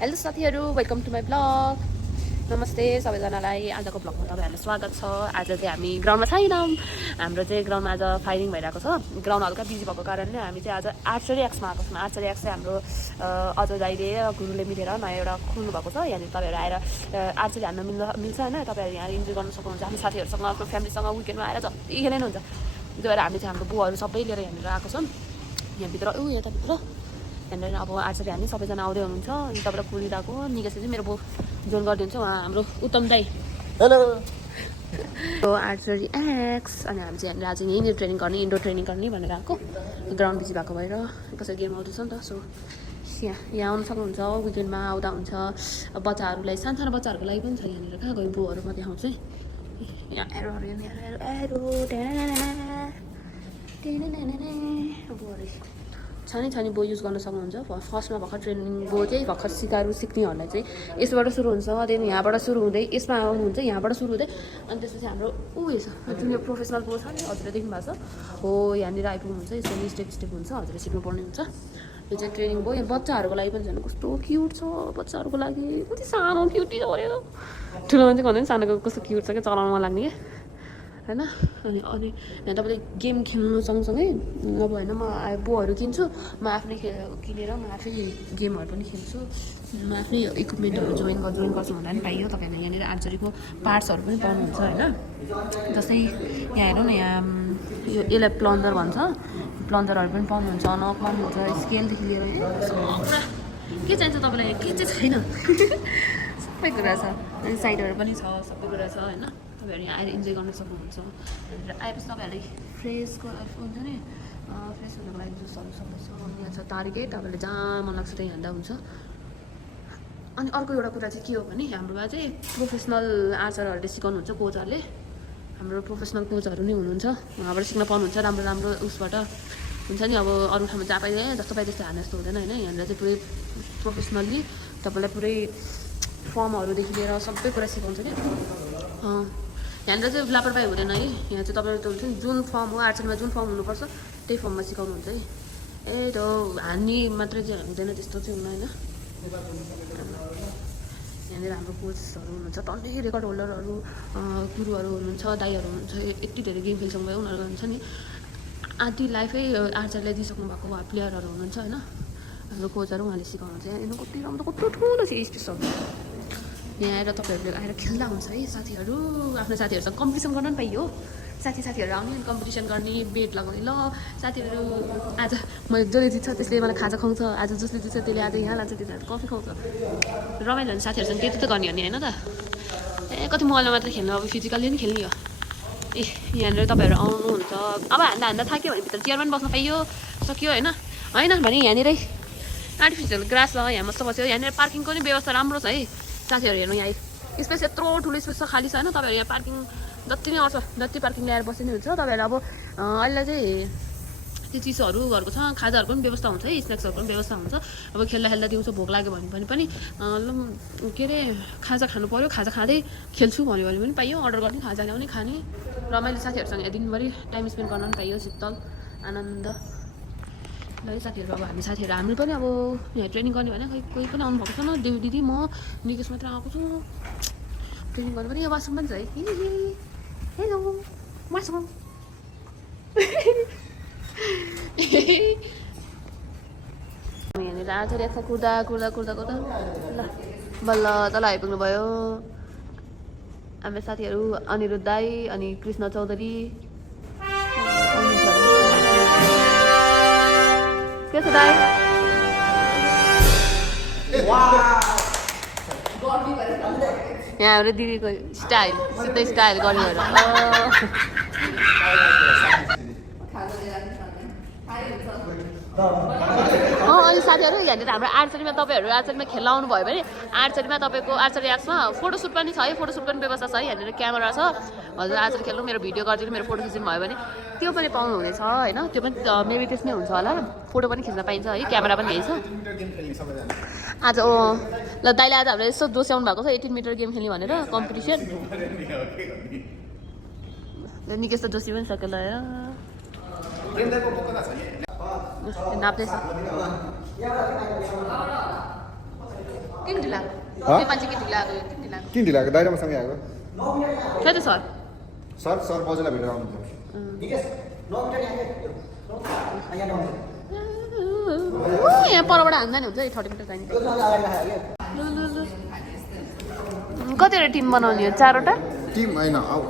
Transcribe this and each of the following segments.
Hello साथीहरू, welcome to my blog. नमस्ते सबैजनालाई। आजको ब्लगमा तपाईँहरूलाई स्वागत छ। आज चाहिँ हामी ग्राउन्डमा छैनौँ। हाम्रो चाहिँ ग्राउन्डमा आज फायरिङ भइरहेको छ। ग्राउन्ड हल्का बिजी भएको कारणले हामी चाहिँ आज आर्चरी एक्समा आएको छौँ। आर्चरी एक्स चाहिँ हाम्रो अजय दाइले गुरुले मिलेर नयाँ एउटा खोल्नु भएको छ। यहाँनिर तपाईँहरू आएर आर्चरी हान्न मिल्छ होइन। तपाईँहरू यहाँ इन्जोय गर्न सक्नुहुन्छ आफ्नो साथीहरूसँग, आफ्नो फ्यामिलीसँग विकेन्डमा आएर जति खेले नि हुन्छ। त्यही भएर हामी चाहिँ हाम्रो बुवाहरू सबै लिएर यहाँनिर आएको छौँ। यहाँभित्र यताभित्र यहाँनिर अब आर्चरी हान्ने सबैजना आउँदै हुनुहुन्छ। अनि तपाईँलाई कुदिरहेको निकै चाहिँ मेरो जोइन गरिदिन्छ उहाँ हाम्रो उत्तम दाई। Hello archery x. अनि हामी चाहिँ यहाँनिर आज यहीँनिर ट्रेनिङ गर्ने, इन्डोर ट्रेनिङ गर्ने भनेर आएको। ग्राउन्ड बिजी भएको भएर कसरी गेम आउँदैछ नि त। सो यहाँ आउनु सक्नुहुन्छ। विकेन्डमा आउँदा हुन्छ। बच्चाहरूलाई सानो बच्चाहरूको लागि पनि छ यहाँनिर। कहाँ गयो बुवाहरू म देखाउँछु है। यहाँ एरो बुवाहरू छ नि बो युज गर्न सक्नुहुन्छ। फर्स्टमा भर्खर ट्रेनिङ बो चाहिँ भर्खर सिक्नेहरूलाई चाहिँ यसबाट सुरु हुन्छ। त्यहाँदेखि यहाँबाट सुरु हुँदै यसमा आउनुहुन्छ। यहाँबाट सुरु हुँदै अनि त्यसपछि हाम्रो छ जुनियर प्रोफेसनल बो छ नि, हजुरले देख्नु भएको छ हो। यहाँनिर आइपुग्नुहुन्छ। यसरी स्टेप हुन्छ, हजुरले सिक्नुपर्ने हुन्छ। यो चाहिँ ट्रेनिङ बो। यहाँ बच्चाहरूको लागि पनि झन् कस्तो क्युट छ। बच्चाहरूको लागि कति सानो क्युटी भयो। ठुलो मान्छे भन्दैन, सानोको कस्तो क्युट छ क्या, चलाउन मन लाग्ने क्या होइन। अनि यहाँ तपाईँले गेम खेल्नु सँगसँगै अब होइन म बोहरू किन्छु, म आफ्नै किनेर म आफै गेमहरू पनि खेल्छु। म आफ्नै इक्विपमेन्टहरू जोइन गर्छु भन्दा पनि पाइयो। तपाईँहरूले यहाँनिर आर्चरीको पार्ट्सहरू पनि पाउनुहुन्छ होइन। जस्तै यहाँ हेरौँ न, यहाँ यसलाई प्लन्जर भन्छ। प्लन्जरहरू पनि पाउनुहुन्छ, नक पाउनुहुन्छ, स्केलदेखि लिएर के चाहिन्छ तपाईँलाई, के चाहिँ छैन सबै कुरा छ। अनि साइडहरू पनि छ, सबै कुरा छ होइन। तपाईँहरू यहाँ आएर इन्जोय गर्न सक्नुहुन्छ। र आएपछि तपाईँहरूले फ्रेसको हुन्छ नि, फ्रेस हुनको लागि जुसहरू सक्नुहुन्छ। यहाँ छ तारिकै, तपाईँहरूले जहाँ मन लाग्छ त्यहीँ हान्दा हुन्छ। अनि अर्को एउटा कुरा चाहिँ के हो भने हाम्रोमा चाहिँ प्रोफेसनल आर्चरहरूले सिकाउनुहुन्छ। कोचहरूले हाम्रो प्रोफेसनल कोचहरू नै हुनुहुन्छ। उहाँबाट सिक्न पाउनुहुन्छ राम्रो उसबाट हुन्छ नि। अब अरू ठाउँमा जहाँ पाइयो जस्तो पायो त्यस्तो हान्ने जस्तो हुँदैन होइन। यहाँनिर चाहिँ पुरै प्रोफेसनल्ली तपाईँलाई पुरै फर्महरूदेखि लिएर सबै कुरा सिकाउँछ क्या। यहाँनिर चाहिँ लापरवाही हुँदैन है। यहाँ चाहिँ तपाईँले हुन्छ नि, जुन फर्म हो आर्चरीमा जुन फर्म हुनुपर्छ त्यही फर्ममा सिकाउनुहुन्छ है। त्यो हान्ने मात्रै चाहिँ हुँदैन, त्यस्तो चाहिँ हुन्न होइन। यहाँनिर हाम्रो कोचहरू हुनुहुन्छ, टन्नै रेकर्ड होल्डरहरू गुरुहरू हुनुहुन्छ, दाईहरू हुनुहुन्छ। यति धेरै गेम खेल्छौँ भयो उनीहरू हुन्छ नि। आधी लाइफै आर्चरले दिइसक्नु भएको प्लेयरहरू हुनुहुन्छ होइन। हाम्रो कोचहरू उहाँले सिकाउनुहुन्छ। यहाँ हेर्नु कति राम्रो, कस्तो ठुलो छ स्पेस छ। यहाँ आएर तपाईँहरूले आएर खेल्दा हुन्छ है साथीहरू। आफ्नो साथीहरूसँग कम्पिटिसन गर्न पनि पाइयो। साथीहरू आउने अनि कम्पिटिसन गर्ने, बेट लगाउने। ल साथीहरू आज मैले जसले जित्छ त्यसले मलाई खाजा खुवाउँछ, आज जसले जित्छ त्यसले आज यहाँ लान्छ, त्यसले कफी खुवाउँछ। रमाइलो हुन्छ साथीहरूसँग। त्यति त गर्ने हो नि होइन त। कति मोबाइलमा मात्रै खेल्नु, अब फिजिकल्ली पनि खेल्ने हो। यहाँनिर तपाईँहरू आउनुहुन्छ। अब हान्दा थाक्यो भने भित्र चेयरमा पनि बस्न पाइयो, सक्यो होइन। भने यहाँनिरै आर्टिफिसियल ग्रास छ, यहाँ मस्त बस्यो। यहाँनिर पार्किङको नि व्यवस्था राम्रो छ है साथीहरू। हेर्नु यहाँ स्पेस यत्रो ठुलो स्पेस छ, खाली छ होइन। तपाईँहरू यहाँ पार्किङ जति नै आउँछ जति पार्किङ ल्याएर बस्ने हुन्छ। तपाईँहरूलाई अब अहिले चाहिँ त्यो चिसोहरू घरको छ, खाजाहरूको पनि व्यवस्था हुन्छ है, स्न्याक्सहरूको पनि व्यवस्था हुन्छ। अब खेल्दा दिउँसो भोक लाग्यो भने पनि के अरे खाजा खानु पऱ्यो, खाजा खाँदै खेल्छु भन्यो भने पनि पाइयो। अर्डर गर्ने, खाजा ल्याउने, खाने, रमाइलो साथीहरूसँग दिनभरि टाइम स्पेन्ड गर्न पनि पाइयो, शीतल आनन्द। ल साथीहरू, अब हामी साथीहरू हामी पनि अब यहाँ ट्रेनिङ गर्ने भने कोही पनि आउनु भएको छैन। देवी दिदी म निकेश मात्र आएको छु। ट्रेनिङ गर्नु पनि यहाँ वासरुम पनि छ है। Hello washroom. यहाँनिर आर्चरी एक्समा कुर्दा ल बल्ल तल आइपुग्नु भयो हाम्रो साथीहरू। अनिरुद्ध दाई अनि कृष्ण चौधरी। के छ दाई? यहाँ हाम्रो दिदीको स्टाइल सिधै स्टाइल गर्ने भएर अनि साथीहरू यहाँनिर हाम्रो आर्चरीमा तपाईँहरू आर्चरीमा खेल्न आउनुभयो भने आर्चरीमा तपाईँको आर्चरी एक्समा फोटोसुट पनि छ है। फोटोसुट पनि व्यवस्था छ है। यहाँनिर क्यामेरा छ, हजुर आर्चरी खेल्नु, मेरो भिडियो गरिदिनु, मेरो फोटो खिच्नु भयो भने त्यो पनि पाउनुहुनेछ होइन। त्यो पनि मेबी त्यसमै हुन्छ होला। फोटो पनि खिच्न पाइन्छ है, क्यामेरा पनि यही छ। आज ल दाइले आज हाम्रो यस्तो दोस्याउनु भएको छ 18 मिटर गेम खेल्ने भनेर कम्पिटिसन। निकेश त जोसी पनि सक्यो। ल नाप्दैछ किन ढिला हाँ? ये मान्छे किन ढिला गयो किन ढिला किन ढिलाएको दाइरामासँग आएको खै त सर सर सर बजेलाई भेटेर आउनुहुन्छ यहाँ परबाट हान्दा नि हुन्छ 30 मिटर चाहिन्छ कतिवटा टिम बनाउने हो 4वटा टिम होइन अब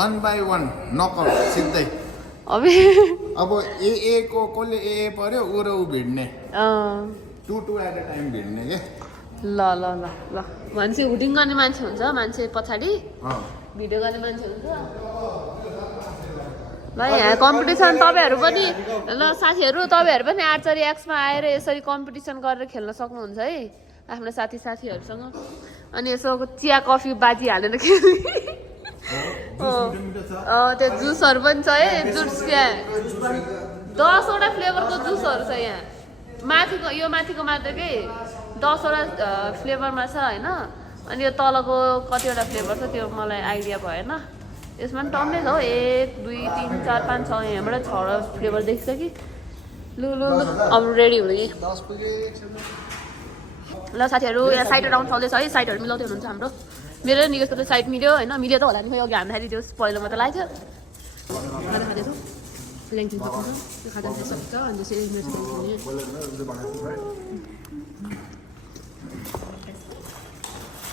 1 by 1 नकआउट सिधै अब अब ए को कसले ए पर्यो ऊ र ऊ भिड्ने 2 एट अ टाइम भिड्ने के ल ल ल ल मान्छे हुडिङ गर्ने मान्छे हुन्छ मान्छे पछाडि भिडियो गर्ने मान्छे हुन्छ ल यहाँ कम्पिटिसन तपाईँहरू पनि ल साथीहरू तपाईँहरू पनि आर्चरी एक्समा आएर यसरी कम्पिटिसन गरेर खेल्न सक्नुहुन्छ है आफ्नो साथीहरूसँग अनि यसो चिया कफी बाजी हालेर खेल्ने त्यो जुसहरू पनि छ है जुस यहाँ 10वटा फ्लेभरको जुसहरू छ यहाँ माथिको यो माथिको मात्रकै 10वटा फ्लेभरमा छ होइन अनि यो तलको कतिवटा फ्लेभर छ त्यो मलाई आइडिया भएन यसमा पनि टन्नै छ हो 1 2 3 4 5 6 यहाँबाट 6वटा फ्लेभर देख्छ कि लु लु लु अब रेडी हुनु कि ल साथीहरू यहाँ साइड राउन्ड चल्दैछ है साइडहरू मिलाउँदै हुनुहुन्छ हाम्रो मेरो निकेशको त साइड मिल्यो होइन मिल्यो त होला नि अघि हान्दाखेरि त्यो पहिलोमा त लाग्थ्यो खाँदा खाँदैछ ल्याङ्किङ सक्नुहुन्छ त्यो खाँदा खाइसक्छ अनि त्यसै मिर्च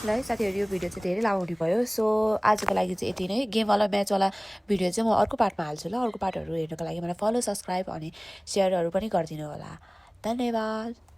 ल है साथीहरू यो भिडियो चाहिँ धेरै लामो भयो सो आजको लागि चाहिँ यति नै गेमवाला म्याचवाला भिडियो चाहिँ म अर्को पार्टमा हाल्छु ल अर्को पार्टहरू हेर्नको लागि मलाई फलो सब्सक्राइब अनि सेयरहरू पनि गरिदिनु होला धन्यवाद